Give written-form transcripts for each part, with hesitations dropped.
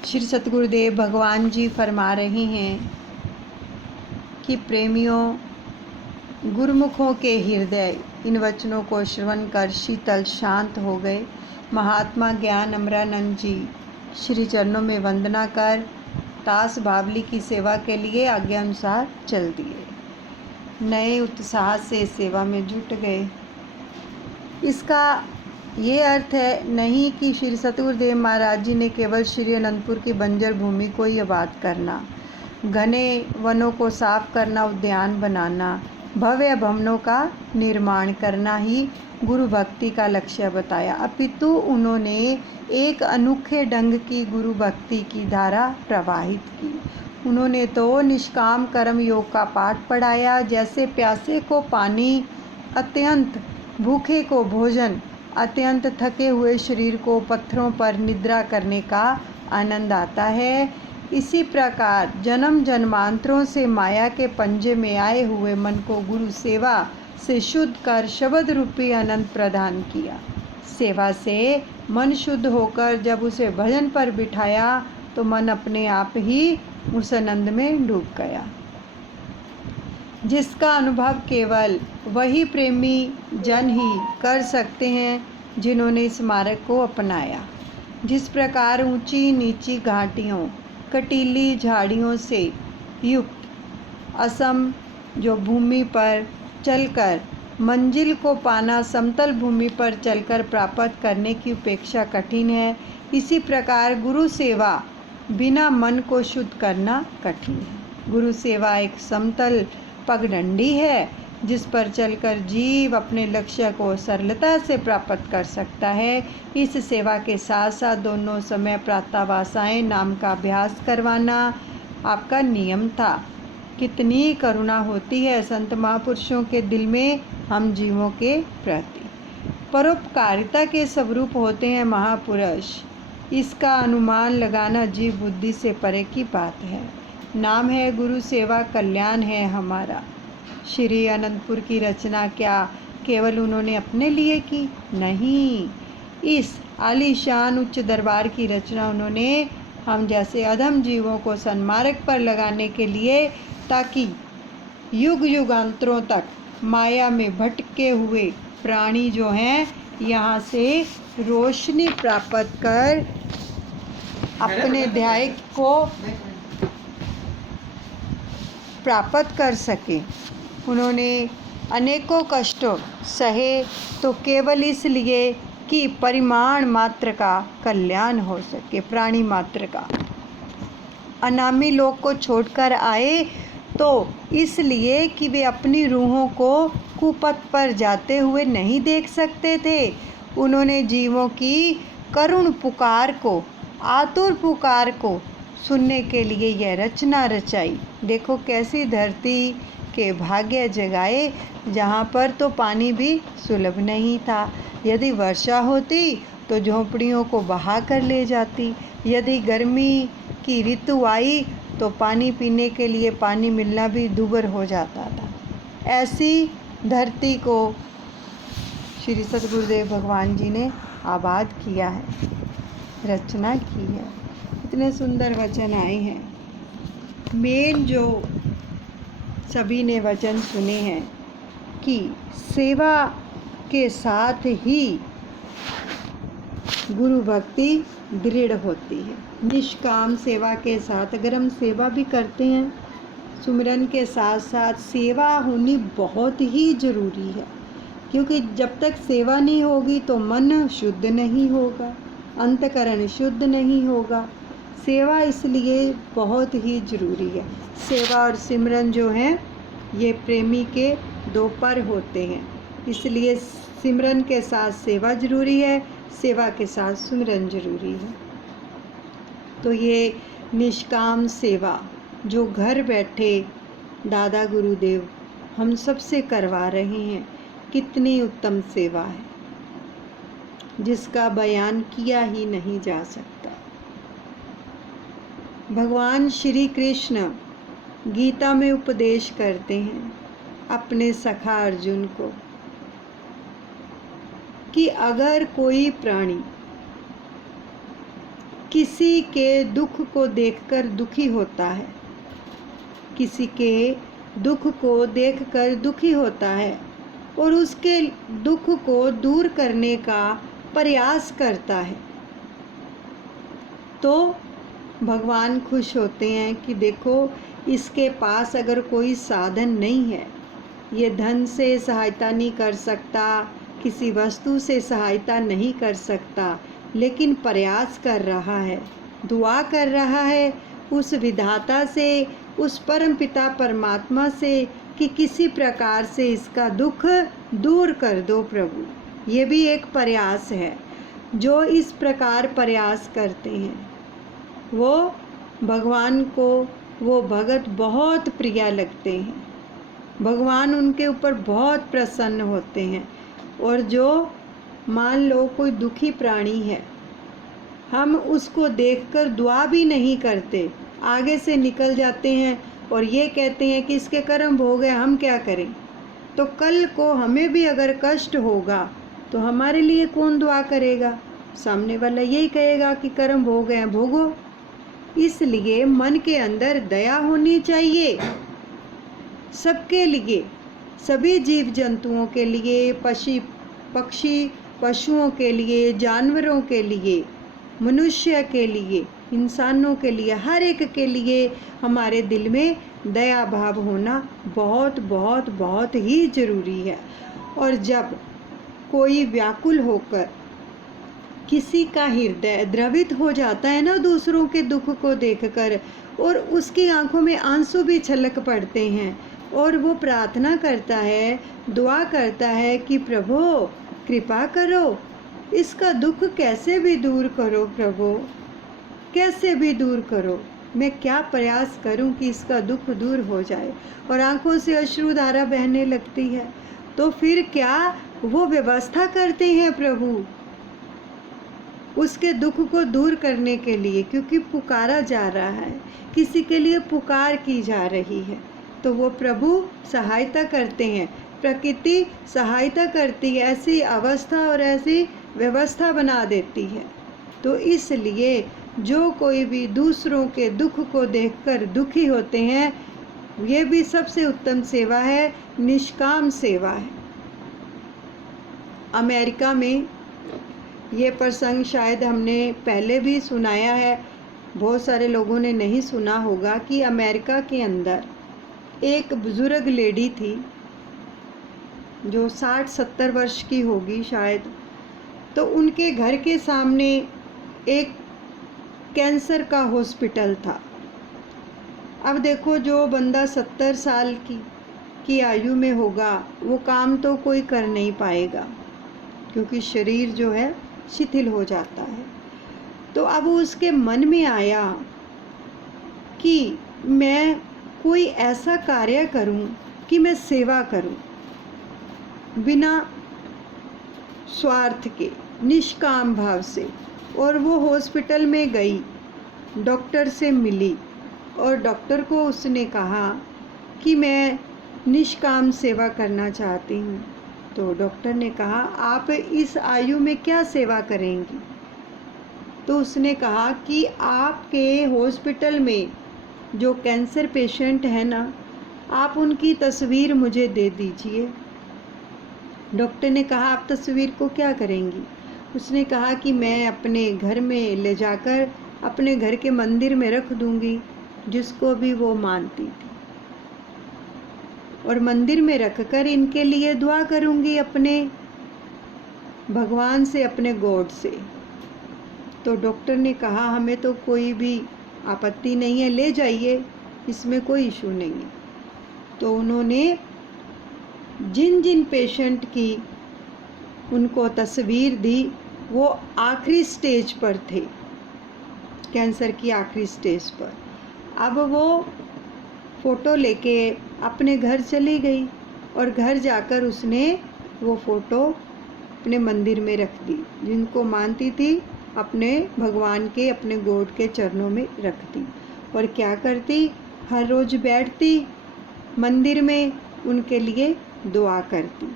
श्री सतगुरुदेव भगवान जी फरमा रहे हैं कि प्रेमियों, गुरुमुखों के हृदय इन वचनों को श्रवण कर शीतल शांत हो गए। महात्मा ज्ञान अमरानंद जी श्री चरणों में वंदना कर ताश बावली की सेवा के लिए आज्ञा अनुसार चल दिए। नए उत्साह से सेवा में जुट गए। इसका ये अर्थ है नहीं कि श्री सतगुरुदेव महाराज जी ने केवल श्री अनंतपुर की बंजर भूमि को ही आबाद करना, घने वनों को साफ करना, उद्यान बनाना, भव्य भवनों का निर्माण करना ही गुरु भक्ति का लक्ष्य बताया, अपितु उन्होंने एक अनोखे ढंग की गुरु भक्ति की धारा प्रवाहित की। उन्होंने तो निष्काम कर्म योग का पाठ पढ़ाया, जैसे प्यासे को पानी, अत्यंत भूखे को भोजन, अत्यंत थके हुए शरीर को पत्थरों पर निद्रा करने का आनंद आता है। इसी प्रकार जन्म जन्मांतरों से माया के पंजे में आए हुए मन को गुरु सेवा से शुद्ध कर शब्द रूपी आनंद प्रदान किया। सेवा से मन शुद्ध होकर जब उसे भजन पर बिठाया तो मन अपने आप ही उस आनंद में डूब गया, जिसका अनुभव केवल वही प्रेमी जन ही कर सकते हैं जिन्होंने इस मार्ग को अपनाया। जिस प्रकार ऊंची नीची घाटियों, कटीली झाड़ियों से युक्त असम जो भूमि पर चलकर मंजिल को पाना समतल भूमि पर चलकर प्राप्त करने की उपेक्षा कठिन है, इसी प्रकार गुरु सेवा बिना मन को शुद्ध करना कठिन है। गुरु सेवा एक समतल पगडंडी है जिस पर चलकर जीव अपने लक्ष्य को सरलता से प्राप्त कर सकता है। इस सेवा के साथ साथ दोनों समय प्रातःवासाएं नाम का अभ्यास करवाना आपका नियम था। कितनी करुणा होती है संत महापुरुषों के दिल में हम जीवों के प्रति। परोपकारिता के स्वरूप होते हैं महापुरुष। इसका अनुमान लगाना जीव बुद्धि से परे की बात है। नाम है गुरु सेवा, कल्याण है हमारा। श्री अनंतपुर की रचना क्या केवल उन्होंने अपने लिए की? नहीं, इस आलीशान उच्च दरबार की रचना उन्होंने हम जैसे अधम जीवों को सन्मार्ग पर लगाने के लिए, ताकि युग युगांतरों तक माया में भटके हुए प्राणी जो हैं यहाँ से रोशनी प्राप्त कर अपने ध्याय को प्राप्त कर सके। उन्होंने अनेकों कष्टों सहे तो केवल इसलिए कि परिमाण मात्र का कल्याण हो सके, प्राणी मात्र का। अनामी लोक को छोड़कर आए तो इसलिए कि वे अपनी रूहों को कुपथ पर जाते हुए नहीं देख सकते थे। उन्होंने जीवों की करुण पुकार को, आतुर पुकार को सुनने के लिए यह रचना रचाई। देखो कैसी धरती के भाग्य जगाए, जहाँ पर तो पानी भी सुलभ नहीं था। यदि वर्षा होती तो झोंपड़ियों को बहा कर ले जाती। यदि गर्मी की ऋतु आई तो पानी पीने के लिए पानी मिलना भी दुभर हो जाता था। ऐसी धरती को श्री सतगुरुदेव भगवान जी ने आबाद किया है, रचना की है। इतने सुंदर वचन आए हैं। मेन जो सभी ने वचन सुने हैं कि सेवा के साथ ही गुरु भक्ति दृढ़ होती है। निष्काम सेवा के साथ अगर हम सेवा भी करते हैं, सुमिरन के साथ साथ सेवा होनी बहुत ही ज़रूरी है, क्योंकि जब तक सेवा नहीं होगी तो मन शुद्ध नहीं होगा, अंतकरण शुद्ध नहीं होगा। सेवा इसलिए बहुत ही ज़रूरी है। सेवा और सिमरन जो हैं ये प्रेमी के दो पर होते हैं, इसलिए सिमरन के साथ सेवा ज़रूरी है, सेवा के साथ सिमरन ज़रूरी है। तो ये निष्काम सेवा जो घर बैठे दादा गुरुदेव हम सबसे करवा रहे हैं, कितनी उत्तम सेवा है जिसका बयान किया ही नहीं जा सकता। भगवान श्री कृष्ण गीता में उपदेश करते हैं अपने सखा अर्जुन को कि अगर कोई प्राणी किसी के दुख को देखकर दुखी होता है, किसी के दुख को देखकर दुखी होता है और उसके दुख को दूर करने का प्रयास करता है, तो भगवान खुश होते हैं कि देखो इसके पास अगर कोई साधन नहीं है, ये धन से सहायता नहीं कर सकता, किसी वस्तु से सहायता नहीं कर सकता, लेकिन प्रयास कर रहा है, दुआ कर रहा है उस विधाता से, उस परम पिता परमात्मा से कि किसी प्रकार से इसका दुख दूर कर दो प्रभु। ये भी एक प्रयास है। जो इस प्रकार प्रयास करते हैं वो भगवान को, वो भगत बहुत प्रिय लगते हैं, भगवान उनके ऊपर बहुत प्रसन्न होते हैं। और जो मान लो कोई दुखी प्राणी है, हम उसको देखकर दुआ भी नहीं करते, आगे से निकल जाते हैं और ये कहते हैं कि इसके कर्म भोग है, हम क्या करें। तो कल को हमें भी अगर कष्ट होगा तो हमारे लिए कौन दुआ करेगा? सामने वाला यही कहेगा कि कर्म भोग हैं, भोगो। इसलिए मन के अंदर दया होनी चाहिए सबके लिए, सभी जीव जंतुओं के लिए, पक्षी पशुओं के लिए, जानवरों के लिए, मनुष्य के लिए, इंसानों के लिए, हर एक के लिए हमारे दिल में दया भाव होना बहुत बहुत बहुत ही ज़रूरी है। और जब कोई व्याकुल होकर किसी का हृदय द्रवित हो जाता है ना दूसरों के दुख को देखकर, और उसकी आंखों में आंसू भी छलक पड़ते हैं और वो प्रार्थना करता है, दुआ करता है कि प्रभु कृपा करो, इसका दुख कैसे भी दूर करो प्रभु, कैसे भी दूर करो, मैं क्या प्रयास करूं कि इसका दुख दूर हो जाए। और आंखों से अश्रुधारा बहने लगती है, तो फिर क्या वो व्यवस्था करते हैं प्रभु उसके दुख को दूर करने के लिए, क्योंकि पुकारा जा रहा है, किसी के लिए पुकार की जा रही है, तो वो प्रभु सहायता करते हैं, प्रकृति सहायता करती है, ऐसी अवस्था और ऐसी व्यवस्था बना देती है। तो इसलिए जो कोई भी दूसरों के दुख को देखकर दुखी होते हैं, ये भी सबसे उत्तम सेवा है, निष्काम सेवा है। अमेरिका में ये प्रसंग शायद हमने पहले भी सुनाया है, बहुत सारे लोगों ने नहीं सुना होगा, कि अमेरिका के अंदर एक बुज़ुर्ग लेडी थी जो 60-70 वर्ष की होगी शायद। तो उनके घर के सामने एक कैंसर का हॉस्पिटल था। अब देखो जो बंदा 70 साल की आयु में होगा वो काम तो कोई कर नहीं पाएगा, क्योंकि शरीर जो है शिथिल हो जाता है। तो अब उसके मन में आया कि मैं कोई ऐसा कार्य करूं कि मैं सेवा करूं, बिना स्वार्थ के, निष्काम भाव से। और वो हॉस्पिटल में गई, डॉक्टर से मिली और डॉक्टर को उसने कहा कि मैं निष्काम सेवा करना चाहती हूँ। तो डॉक्टर ने कहा आप इस आयु में क्या सेवा करेंगी? तो उसने कहा कि आपके हॉस्पिटल में जो कैंसर पेशेंट है ना, आप उनकी तस्वीर मुझे दे दीजिए। डॉक्टर ने कहा आप तस्वीर को क्या करेंगी? उसने कहा कि मैं अपने घर में ले जाकर अपने घर के मंदिर में रख दूंगी, जिसको भी वो मानती थी, और मंदिर में रखकर इनके लिए दुआ करूंगी अपने भगवान से, अपने गॉड से। तो डॉक्टर ने कहा हमें तो कोई भी आपत्ति नहीं है, ले जाइए, इसमें कोई इशू नहीं है। तो उन्होंने जिन जिन पेशेंट की उनको तस्वीर दी, वो आखिरी स्टेज पर थे, कैंसर की आखिरी स्टेज पर। अब वो फ़ोटो लेके अपने घर चली गई और घर जाकर उसने वो फ़ोटो अपने मंदिर में रख दी, जिनको मानती थी अपने भगवान के, अपने गॉड के चरणों में रख दी। और क्या करती, हर रोज़ बैठती मंदिर में, उनके लिए दुआ करती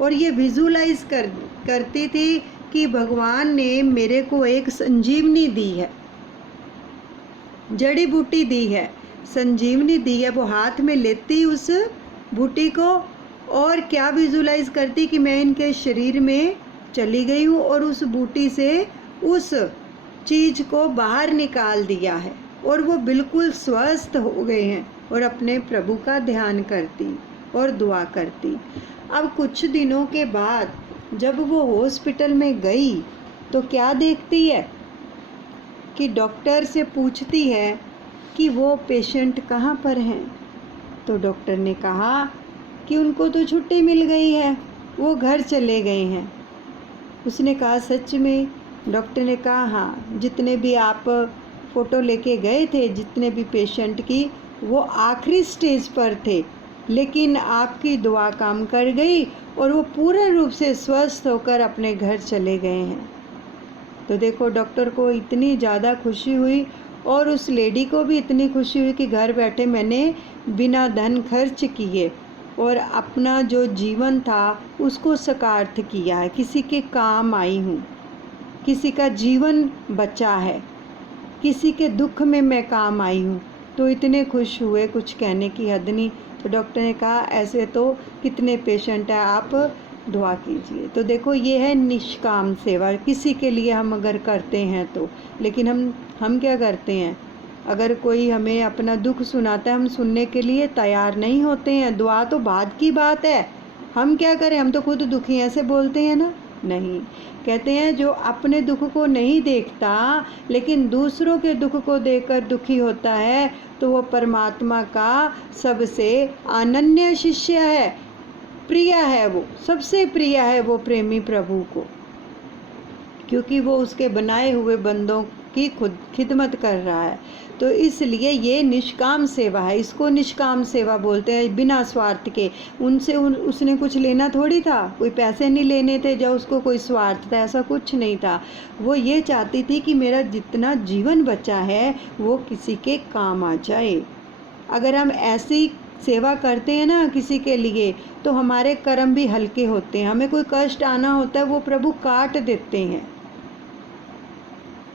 और ये विजुलाइज करती थी कि भगवान ने मेरे को एक संजीवनी दी है, जड़ी बूटी दी है, संजीवनी दी है। वो हाथ में लेती उस बूटी को और क्या विजुलाइज करती कि मैं इनके शरीर में चली गई हूँ और उस बूटी से उस चीज़ को बाहर निकाल दिया है और वो बिल्कुल स्वस्थ हो गए हैं और अपने प्रभु का ध्यान करती और दुआ करती। अब कुछ दिनों के बाद जब वो हॉस्पिटल में गई तो क्या देखती है कि डॉक्टर से पूछती है कि वो पेशेंट कहाँ पर हैं। तो डॉक्टर ने कहा कि उनको तो छुट्टी मिल गई है, वो घर चले गए हैं। उसने कहा सच में? डॉक्टर ने कहा हाँ, जितने भी आप फ़ोटो लेके गए थे, जितने भी पेशेंट की, वो आखिरी स्टेज पर थे, लेकिन आपकी दुआ काम कर गई और वो पूर्ण रूप से स्वस्थ होकर अपने घर चले गए हैं। तो देखो, डॉक्टर को इतनी ज़्यादा खुशी हुई और उस लेडी को भी इतनी खुशी हुई कि घर बैठे मैंने बिना धन खर्च किए और अपना जो जीवन था उसको सार्थ किया है, किसी के काम आई हूँ, किसी का जीवन बचा है, किसी के दुख में मैं काम आई हूँ। तो इतने खुश हुए, कुछ कहने की हद नहीं। तो डॉक्टर ने कहा ऐसे तो कितने पेशेंट हैं, आप दुआ कीजिए। तो देखो, ये है निष्काम सेवा, किसी के लिए हम अगर करते हैं तो। लेकिन हम क्या करते हैं, अगर कोई हमें अपना दुख सुनाता है, हम सुनने के लिए तैयार नहीं होते हैं। दुआ तो बाद की बात है, हम क्या करें, हम तो खुद दुखी हैं, ऐसे बोलते हैं ना। नहीं, कहते हैं जो अपने दुख को नहीं देखता लेकिन दूसरों के दुख को देखकर दुखी होता है, तो वो परमात्मा का सबसे अनन्य शिष्य है, प्रिय है, वो सबसे प्रिय है वो प्रेमी प्रभु को, क्योंकि वो उसके बनाए हुए बंदों की खुद खिदमत कर रहा है। तो इसलिए ये निष्काम सेवा है, इसको निष्काम सेवा बोलते हैं, बिना स्वार्थ के। उनसे उसने कुछ लेना थोड़ी था, कोई पैसे नहीं लेने थे जो उसको कोई स्वार्थ था, ऐसा कुछ नहीं था। वो ये चाहती थी कि मेरा जितना जीवन बचा है वो किसी के काम आ जाए। अगर हम ऐसी सेवा करते हैं ना किसी के लिए, तो हमारे कर्म भी हल्के होते हैं। हमें कोई कष्ट आना होता है वो प्रभु काट देते हैं।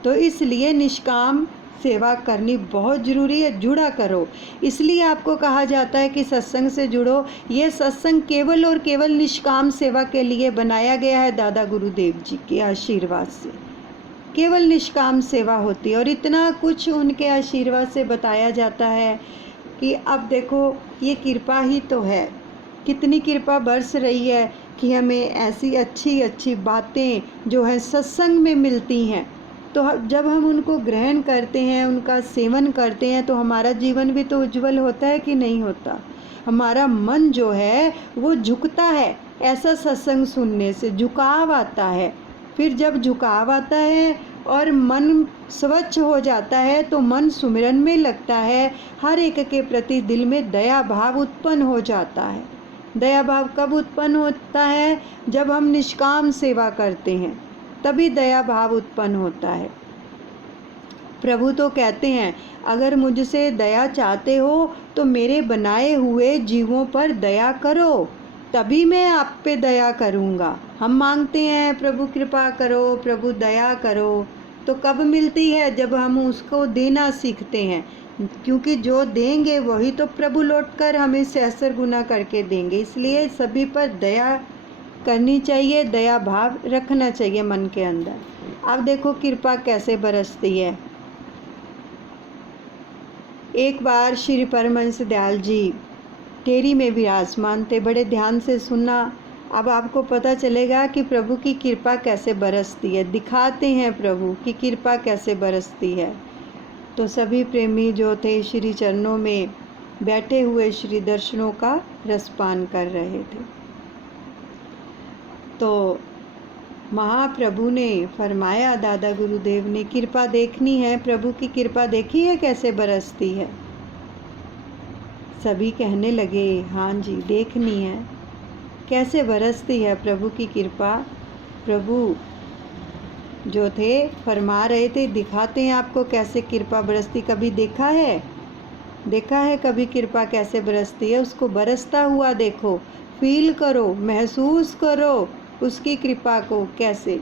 तो इसलिए निष्काम सेवा करनी बहुत ज़रूरी है, जुड़ा करो। इसलिए आपको कहा जाता है कि सत्संग से जुड़ो। ये सत्संग केवल और केवल निष्काम सेवा के लिए बनाया गया है, दादा गुरुदेव जी के आशीर्वाद से केवल निष्काम सेवा होती है। और इतना कुछ उनके आशीर्वाद से बताया जाता है कि अब देखो, ये कृपा ही तो है, कितनी कृपा बरस रही है कि हमें ऐसी अच्छी अच्छी बातें जो हैं सत्संग में मिलती हैं। तो जब हम उनको ग्रहण करते हैं, उनका सेवन करते हैं, तो हमारा जीवन भी तो उज्जवल होता है कि नहीं होता। हमारा मन जो है वो झुकता है, ऐसा सत्संग सुनने से झुकाव आता है। फिर जब झुकाव आता है और मन स्वच्छ हो जाता है तो मन सुमिरन में लगता है, हर एक के प्रति दिल में दया भाव उत्पन्न हो जाता है। दया भाव कब उत्पन्न होता है? जब हम निष्काम सेवा करते हैं, तभी दया भाव उत्पन्न होता है। प्रभु तो कहते हैं, अगर मुझसे दया चाहते हो तो मेरे बनाए हुए जीवों पर दया करो, तभी मैं आप पे दया करूँगा। हम मांगते हैं प्रभु कृपा करो, प्रभु दया करो, तो कब मिलती है? जब हम उसको देना सीखते हैं, क्योंकि जो देंगे वही तो प्रभु लौटकर हमें सहस्र गुना करके देंगे। इसलिए सभी पर दया करनी चाहिए, दया भाव रखना चाहिए मन के अंदर। अब देखो कृपा कैसे बरसती है। एक बार श्री परमहंस दयाल जी टेरी में विराजमान थे, बड़े ध्यान से सुनना। अब आपको पता चलेगा कि प्रभु की कृपा कैसे बरसती है। दिखाते हैं प्रभु की कृपा कैसे बरसती है। तो सभी प्रेमी जो थे श्री चरणों में बैठे हुए श्री दर्शनों का रसपान कर रहे थे। तो महाप्रभु ने फरमाया, दादा गुरुदेव ने, कृपा देखनी है, प्रभु की कृपा देखी है कैसे बरसती है। सभी कहने लगे, हाँ जी देखनी है, कैसे बरसती है प्रभु की कृपा। प्रभु जो थे फरमा रहे थे, दिखाते हैं आपको कैसे कृपा बरसती। कभी देखा है कभी कृपा कैसे बरसती है? उसको बरसता हुआ देखो, फील करो, महसूस करो उसकी कृपा को। कैसे?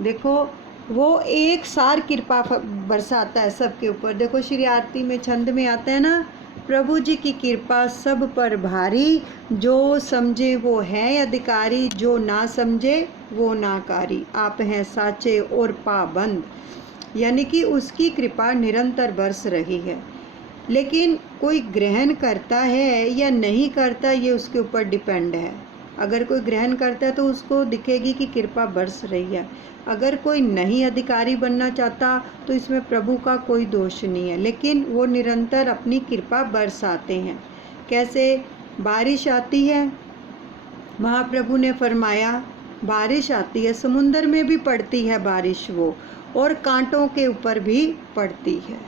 देखो, वो एक सार कृपा बरसाता है सबके ऊपर। देखो श्री आरती में छंद में आता है ना, प्रभु जी की कृपा सब पर भारी, जो समझे वो है अधिकारी, जो ना समझे वो नाकारी, आप हैं साचे और पाबंद। यानी कि उसकी कृपा निरंतर बरस रही है, लेकिन कोई ग्रहण करता है या नहीं करता ये उसके ऊपर डिपेंड है। अगर कोई ग्रहण करता है तो उसको दिखेगी कि कृपा बरस रही है। अगर कोई नहीं अधिकारी बनना चाहता तो इसमें प्रभु का कोई दोष नहीं है, लेकिन वो निरंतर अपनी कृपा बरसाते हैं। कैसे? बारिश आती है, महाप्रभु ने फरमाया बारिश आती है, समुंदर में भी पड़ती है बारिश वो, और कांटों के ऊपर भी पड़ती है।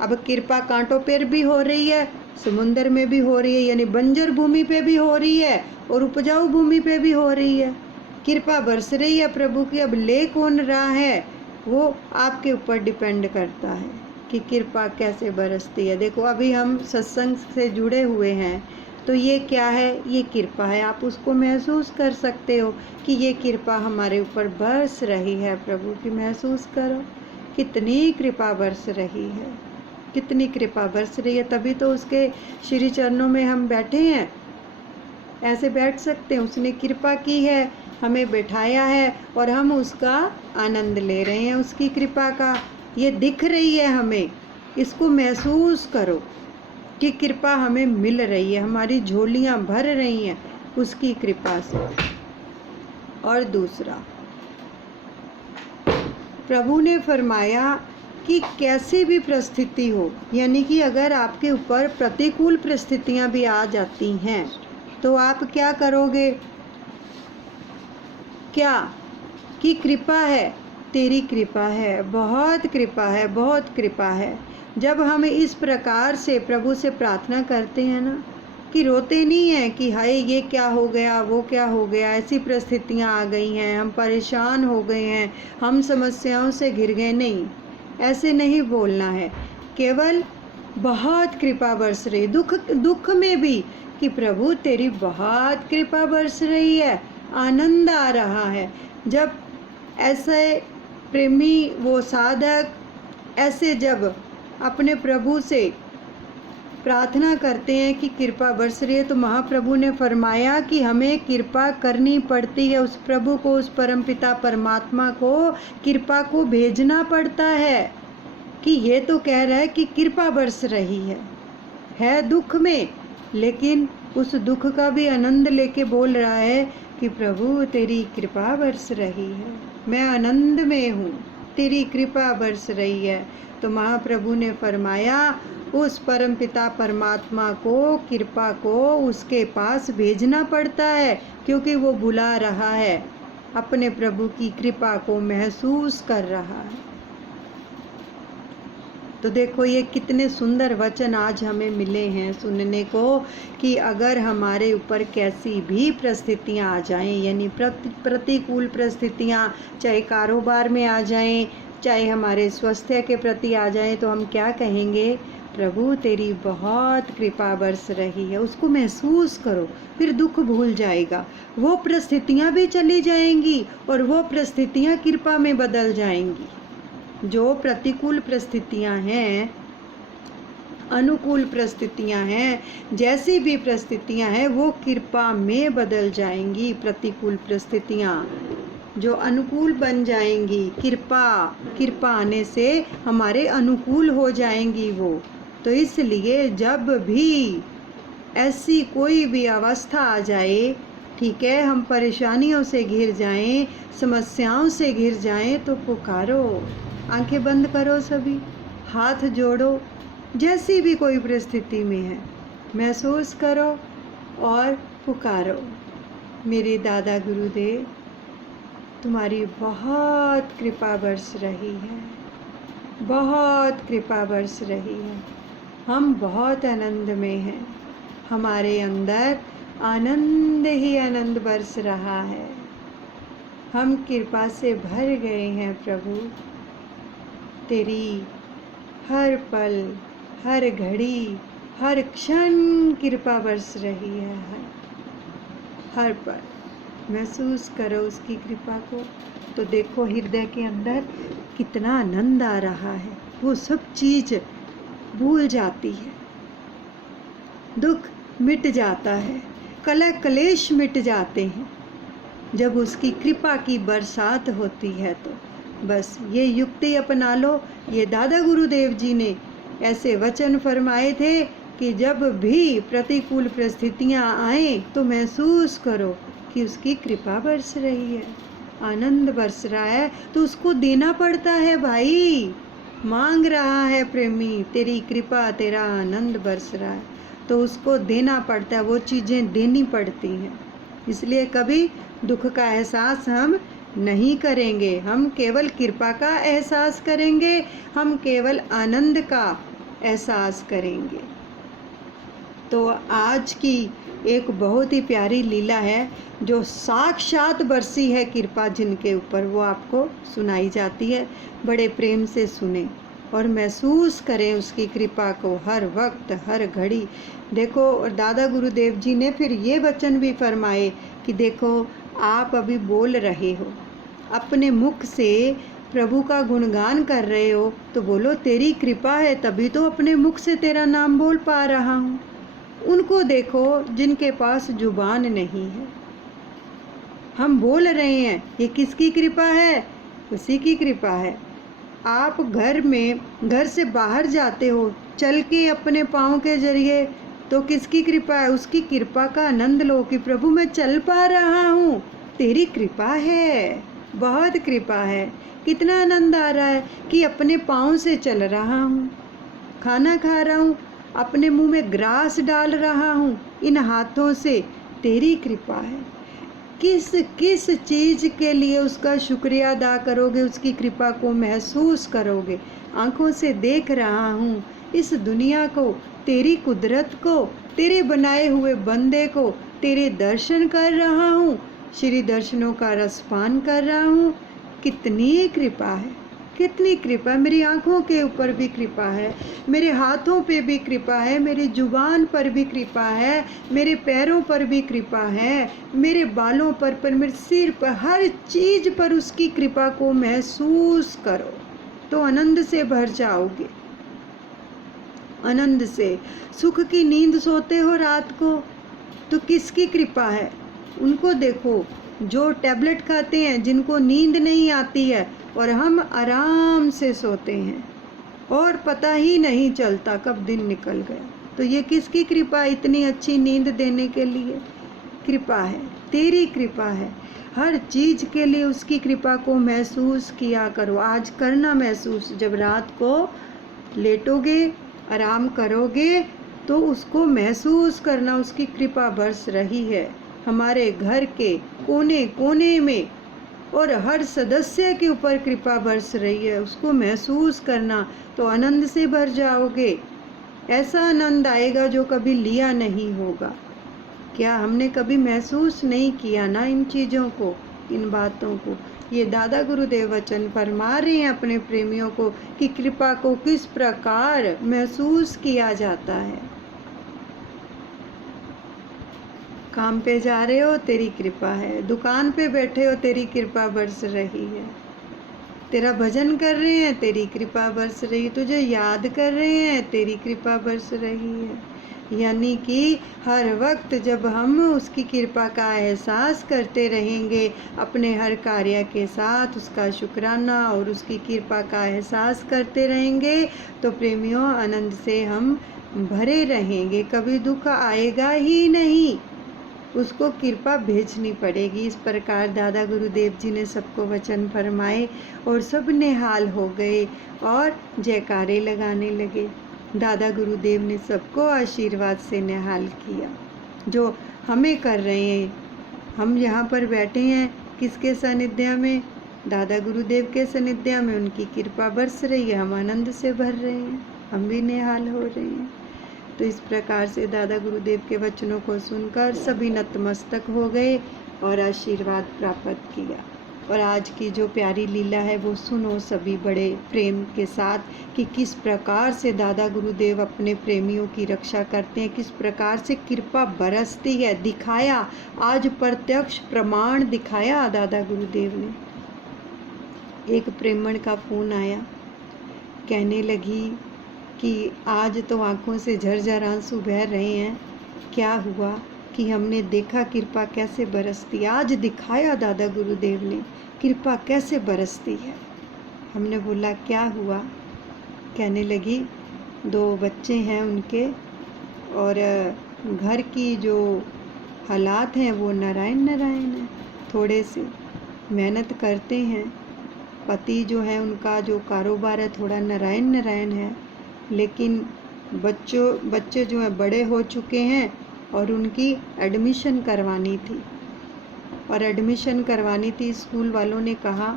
अब कृपा कांटों पर भी हो रही है, समुंदर में भी हो रही है, यानी बंजर भूमि पे भी हो रही है और उपजाऊ भूमि पे भी हो रही है। कृपा बरस रही है प्रभु की। अब ले कौन रहा है वो आपके ऊपर डिपेंड करता है कि कृपा कैसे बरसती है। देखो अभी हम सत्संग से जुड़े हुए हैं तो ये क्या है? ये कृपा है। आप उसको महसूस कर सकते हो कि ये कृपा हमारे ऊपर बरस रही है। प्रभु की महसूस करो, कितनी कृपा बरस रही है, कितनी कृपा बरस रही है। तभी तो उसके श्री चरणों में हम बैठे हैं, ऐसे बैठ सकते हैं। उसने कृपा की है, हमें बैठाया है और हम उसका आनंद ले रहे हैं, उसकी कृपा का। ये दिख रही है हमें, इसको महसूस करो कि कृपा हमें मिल रही है, हमारी झोलियां भर रही हैं उसकी कृपा से। और दूसरा, प्रभु ने फरमाया कि कैसी भी परिस्थिति हो, यानी कि अगर आपके ऊपर प्रतिकूल परिस्थितियां भी आ जाती हैं तो आप क्या करोगे? क्या कि कृपा है, तेरी कृपा है, बहुत कृपा है, बहुत कृपा है। जब हम इस प्रकार से प्रभु से प्रार्थना करते हैं ना, कि रोते नहीं हैं कि हाय ये क्या हो गया, वो क्या हो गया, ऐसी परिस्थितियां आ गई हैं, हम परेशान हो गए हैं, हम समस्याओं से घिर गए, नहीं, ऐसे नहीं बोलना है। केवल बहुत कृपा बरस रही, दुख में भी कि प्रभु तेरी बहुत कृपा बरस रही है, आनंद आ रहा है। जब ऐसे प्रेमी वो साधक ऐसे जब अपने प्रभु से प्रार्थना करते हैं कि कृपा बरस रही है, तो महाप्रभु ने फरमाया कि हमें कृपा करनी पड़ती है, उस प्रभु को, उस परमपिता परमात्मा को कृपा को भेजना पड़ता है। कि ये तो कह रहा है कि कृपा बरस रही है दुख में, लेकिन उस दुख का भी आनंद लेके बोल रहा है कि प्रभु तेरी कृपा बरस रही है, मैं आनंद में हूँ, तेरी कृपा बरस रही है। तो महाप्रभु ने फरमाया उस परमपिता परमात्मा को, कृपा को उसके पास भेजना पड़ता है, क्योंकि वो बुला रहा है, अपने प्रभु की कृपा को महसूस कर रहा है। तो देखो ये कितने सुंदर वचन आज हमें मिले हैं सुनने को, कि अगर हमारे ऊपर कैसी भी परिस्थितियां आ जाएं, यानी प्रतिकूल परिस्थितियां, चाहे कारोबार में आ जाएं, चाहे हमारे स्वास्थ्य के प्रति आ जाएं, तो हम क्या कहेंगे? प्रभु तेरी बहुत कृपा बरस रही है। उसको महसूस करो, फिर दुख भूल जाएगा, वो परिस्थितियां भी चली जाएंगी और वो परिस्थितियां कृपा में बदल जाएंगी। जो प्रतिकूल परिस्थितियां हैं, अनुकूल परिस्थितियां हैं, जैसी भी परिस्थितियां हैं वो कृपा में बदल जाएंगी। प्रतिकूल परिस्थितियां जो अनुकूल बन जाएंगी, कृपा आने से हमारे अनुकूल हो जाएंगी वो। तो इसलिए जब भी ऐसी कोई भी अवस्था आ जाए, ठीक है, हम परेशानियों से घिर जाएं, समस्याओं से घिर जाएं, तो पुकारो, आंखें बंद करो, सभी हाथ जोड़ो, जैसी भी कोई परिस्थिति में है महसूस करो और पुकारो, मेरे दादा गुरुदेव तुम्हारी बहुत कृपा बरस रही है, बहुत कृपा बरस रही है, हम बहुत आनंद में हैं, हमारे अंदर आनंद ही आनंद बरस रहा है, हम कृपा से भर गए हैं प्रभु। तेरी हर पल, हर घड़ी, हर क्षण कृपा बरस रही है, हर पल। महसूस करो उसकी कृपा को, तो देखो हृदय के अंदर कितना आनंद आ रहा है। वो सब चीज़ भूल जाती है, दुख मिट जाता है, कलह कलेश मिट जाते हैं जब उसकी कृपा की बरसात होती है। तो बस ये युक्ति अपना लो। ये दादा गुरुदेव जी ने ऐसे वचन फरमाए थे कि जब भी प्रतिकूल परिस्थितियाँ आए तो महसूस करो कि उसकी कृपा बरस रही है, आनंद बरस रहा है, तो उसको देना पड़ता है भाई। मांग रहा है प्रेमी, तेरी कृपा, तेरा आनंद बरस रहा है, तो उसको देना पड़ता है, वो चीज़ें देनी पड़ती हैं। इसलिए कभी दुख का एहसास हम नहीं करेंगे, हम केवल कृपा का एहसास करेंगे, हम केवल आनंद का एहसास करेंगे। तो आज की एक बहुत ही प्यारी लीला है जो साक्षात बरसी है कृपा जिनके ऊपर, वो आपको सुनाई जाती है। बड़े प्रेम से सुने और महसूस करें उसकी कृपा को हर वक्त हर घड़ी। देखो, और दादा गुरुदेव जी ने फिर ये वचन भी फरमाए कि देखो, आप अभी बोल रहे हो, अपने मुख से प्रभु का गुणगान कर रहे हो, तो बोलो तेरी कृपा है, तभी तो अपने मुख से तेरा नाम बोल पा रहा हूँ। उनको देखो जिनके पास जुबान नहीं है, हम बोल रहे हैं, ये किसकी कृपा है? उसी की कृपा है। आप घर से बाहर जाते हो चल के अपने पाँव के जरिए, तो किसकी कृपा है? उसकी कृपा का आनंद लो कि प्रभु मैं चल पा रहा हूँ, तेरी कृपा है, बहुत कृपा है। कितना आनंद आ रहा है कि अपने पाँव से चल रहा हूँ, खाना खा रहा हूँ, अपने मुंह में ग्रास डाल रहा हूँ इन हाथों से, तेरी कृपा है। किस किस चीज़ के लिए उसका शुक्रिया अदा करोगे, उसकी कृपा को महसूस करोगे। आँखों से देख रहा हूँ इस दुनिया को, तेरी कुदरत को, तेरे बनाए हुए बंदे को, तेरे दर्शन कर रहा हूँ, श्री दर्शनों का रसपान कर रहा हूँ। कितनी कृपा है, कितनी कृपा। मेरी आँखों के ऊपर भी कृपा है, मेरे हाथों पे भी कृपा है, मेरी जुबान पर भी कृपा है, मेरे पैरों पर भी कृपा है, मेरे बालों पर मेरे सिर पर, हर चीज़ पर उसकी कृपा को महसूस करो तो आनंद से भर जाओगे। आनंद से सुख की नींद सोते हो रात को, तो किसकी कृपा है? उनको देखो जो टैबलेट खाते हैं, जिनको नींद नहीं आती है, और हम आराम से सोते हैं और पता ही नहीं चलता कब दिन निकल गया। तो ये किसकी कृपा? इतनी अच्छी नींद देने के लिए कृपा है, तेरी कृपा है। हर चीज़ के लिए उसकी कृपा को महसूस किया करो। आज करना महसूस, जब रात को लेटोगे, आराम करोगे, तो उसको महसूस करना, उसकी कृपा बरस रही है हमारे घर के कोने कोने में, और हर सदस्य के ऊपर कृपा बरस रही है, उसको महसूस करना, तो आनंद से भर जाओगे। ऐसा आनंद आएगा जो कभी लिया नहीं होगा। क्या हमने कभी महसूस नहीं किया ना इन चीज़ों को, इन बातों को? ये दादा गुरुदेव वचन फरमा रहे हैं अपने प्रेमियों को कि कृपा को किस प्रकार महसूस किया जाता है। काम पे जा रहे हो, तेरी कृपा है, दुकान पे बैठे हो, तेरी कृपा बरस रही है, तेरा भजन कर रहे हैं, तेरी कृपा बरस रही है, तुझे याद कर रहे हैं, तेरी कृपा बरस रही है। यानी कि हर वक्त जब हम उसकी कृपा का एहसास करते रहेंगे, अपने हर कार्य के साथ उसका शुक्राना और उसकी कृपा का एहसास करते रहेंगे, तो प्रेमियों आनंद से हम भरे रहेंगे, कभी दुख आएगा ही नहीं। उसको कृपा भेजनी पड़ेगी। इस प्रकार दादा गुरुदेव जी ने सबको वचन फरमाए और सब निहाल हो गए और जयकारे लगाने लगे। दादा गुरुदेव ने सबको आशीर्वाद से निहाल किया जो हमें कर रहे हैं। हम यहाँ पर बैठे हैं किसके सानिध्य में? दादा गुरुदेव के सानिध्य में। उनकी कृपा बरस रही है, हम आनंद से भर रहे हैं, हम भी निहाल हो रहे हैं। तो इस प्रकार से दादा गुरुदेव के वचनों को सुनकर सभी नतमस्तक हो गए और आशीर्वाद प्राप्त किया। और आज की जो प्यारी लीला है वो सुनो सभी बड़े प्रेम के साथ कि किस प्रकार से दादा गुरुदेव अपने प्रेमियों की रक्षा करते हैं, किस प्रकार से कृपा बरसती है। दिखाया, आज प्रत्यक्ष प्रमाण दिखाया दादा गुरुदेव ने। एक प्रेमण का फ़ोन आया, कहने लगी कि आज तो आँखों से झरझर आंसू बह रहे हैं। क्या हुआ कि हमने देखा कृपा कैसे बरसती, आज दिखाया दादा गुरुदेव ने कृपा कैसे बरसती है। हमने बोला क्या हुआ? कहने लगी 2 बच्चे हैं उनके और घर की जो हालात हैं वो नारायण नारायण है। थोड़े से मेहनत करते हैं, पति जो है उनका जो कारोबार है थोड़ा नारायण नारायण है, लेकिन बच्चे जो हैं बड़े हो चुके हैं और उनकी एडमिशन करवानी थी। और एडमिशन करवानी थी, स्कूल वालों ने कहा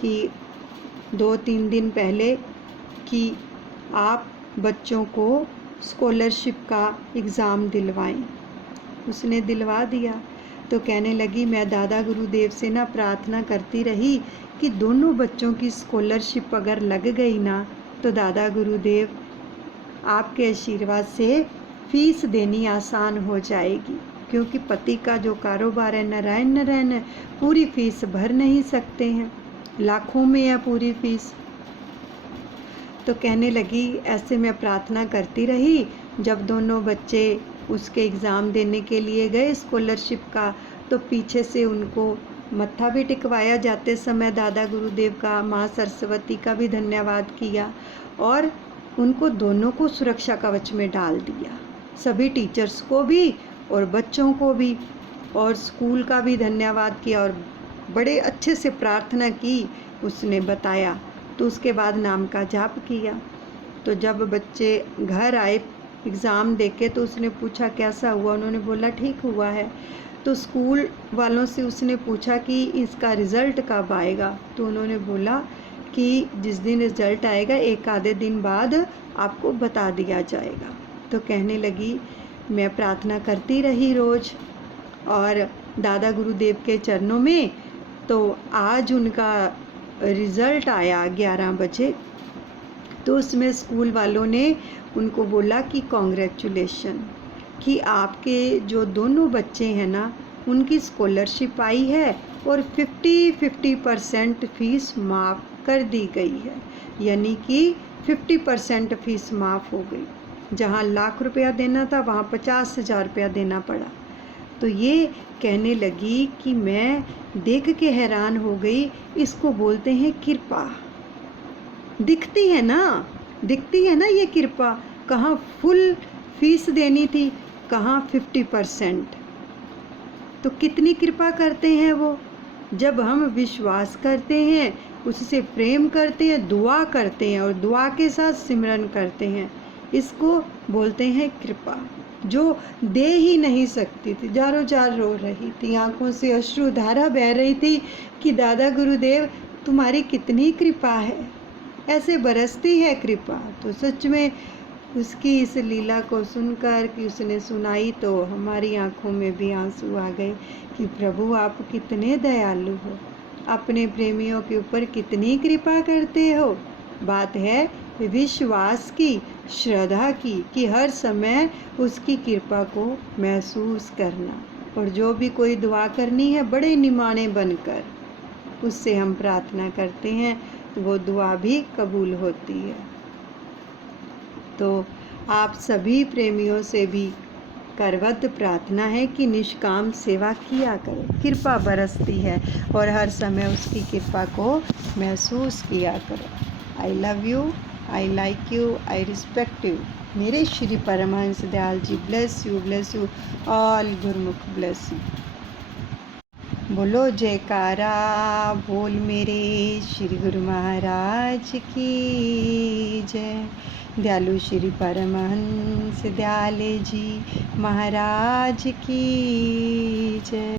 कि 2-3 दिन पहले कि आप बच्चों को स्कॉलरशिप का एग्ज़ाम दिलवाएं। उसने दिलवा दिया। तो कहने लगी मैं दादा गुरुदेव से ना प्रार्थना करती रही कि दोनों बच्चों की स्कॉलरशिप अगर लग गई ना तो दादा गुरुदेव आपके आशीर्वाद से फ़ीस देनी आसान हो जाएगी, क्योंकि पति का जो कारोबार है नारायण नारायण है, पूरी फ़ीस भर नहीं सकते हैं, लाखों में है पूरी फ़ीस। तो कहने लगी ऐसे मैं प्रार्थना करती रही। जब दोनों बच्चे उसके एग्ज़ाम देने के लिए गए स्कॉलरशिप का, तो पीछे से उनको मत्था भी टिकवाया जाते समय दादा गुरुदेव का, माँ सरस्वती का भी धन्यवाद किया और उनको दोनों को सुरक्षा कवच में डाल दिया, सभी टीचर्स को भी और बच्चों को भी, और स्कूल का भी धन्यवाद किया और बड़े अच्छे से प्रार्थना की उसने बताया। तो उसके बाद नाम का जाप किया। तो जब बच्चे घर आए एग्ज़ाम देके तो उसने पूछा कैसा हुआ, उन्होंने बोला ठीक हुआ है। तो स्कूल वालों से उसने पूछा कि इसका रिज़ल्ट कब आएगा, तो उन्होंने बोला कि जिस दिन रिज़ल्ट आएगा 1 आधे दिन बाद आपको बता दिया जाएगा। तो कहने लगी मैं प्रार्थना करती रही रोज़ और दादा गुरुदेव के चरणों में। तो आज उनका रिज़ल्ट आया 11 बजे। तो उसमें स्कूल वालों ने उनको बोला कि कॉन्ग्रेचुलेशन, कि आपके जो दोनों बच्चे हैं ना उनकी स्कॉलरशिप आई है और 50% फ़ीस माफ़ कर दी गई है, यानी कि 50% फ़ीस माफ़ हो गई। जहाँ लाख रुपया देना था वहाँ 50,000 रुपया देना पड़ा। तो ये कहने लगी कि मैं देख के हैरान हो गई, इसको बोलते हैं कृपा। दिखती है ना ये कृपा। कहाँ फुल फीस देनी थी, कहाँ 50%। तो कितनी कृपा करते हैं वो, जब हम विश्वास करते हैं, उससे प्रेम करते हैं, दुआ करते हैं और दुआ के साथ सिमरन करते हैं, इसको बोलते हैं कृपा। जो दे ही नहीं सकती थी, जारो जार रो रही थी, आंखों से अश्रुधारा बह रही थी कि दादा गुरुदेव तुम्हारी कितनी कृपा है, ऐसे बरसती है कृपा। तो सच में उसकी इस लीला को सुनकर कि उसने सुनाई तो हमारी आंखों में भी आंसू आ गए कि प्रभु आप कितने दयालु हो, अपने प्रेमियों के ऊपर कितनी कृपा करते हो। बात है विश्वास की, श्रद्धा की, कि हर समय उसकी कृपा को महसूस करना, और जो भी कोई दुआ करनी है बड़े निमाने बनकर उससे हम प्रार्थना करते हैं तो वो दुआ भी कबूल होती है। तो आप सभी प्रेमियों से भी करवत प्रार्थना है कि निष्काम सेवा किया करो, कृपा बरसती है और हर समय उसकी कृपा को महसूस किया करो। I love you, I like you, I respect you. मेरे Shri Paramhans Dayal ji bless you all, Gurmukh bless you. बोलो जयकारा बोल मेरे श्री गुरु महाराज की जय। दयालु श्री परमहंस दयाले जी महाराज की जय।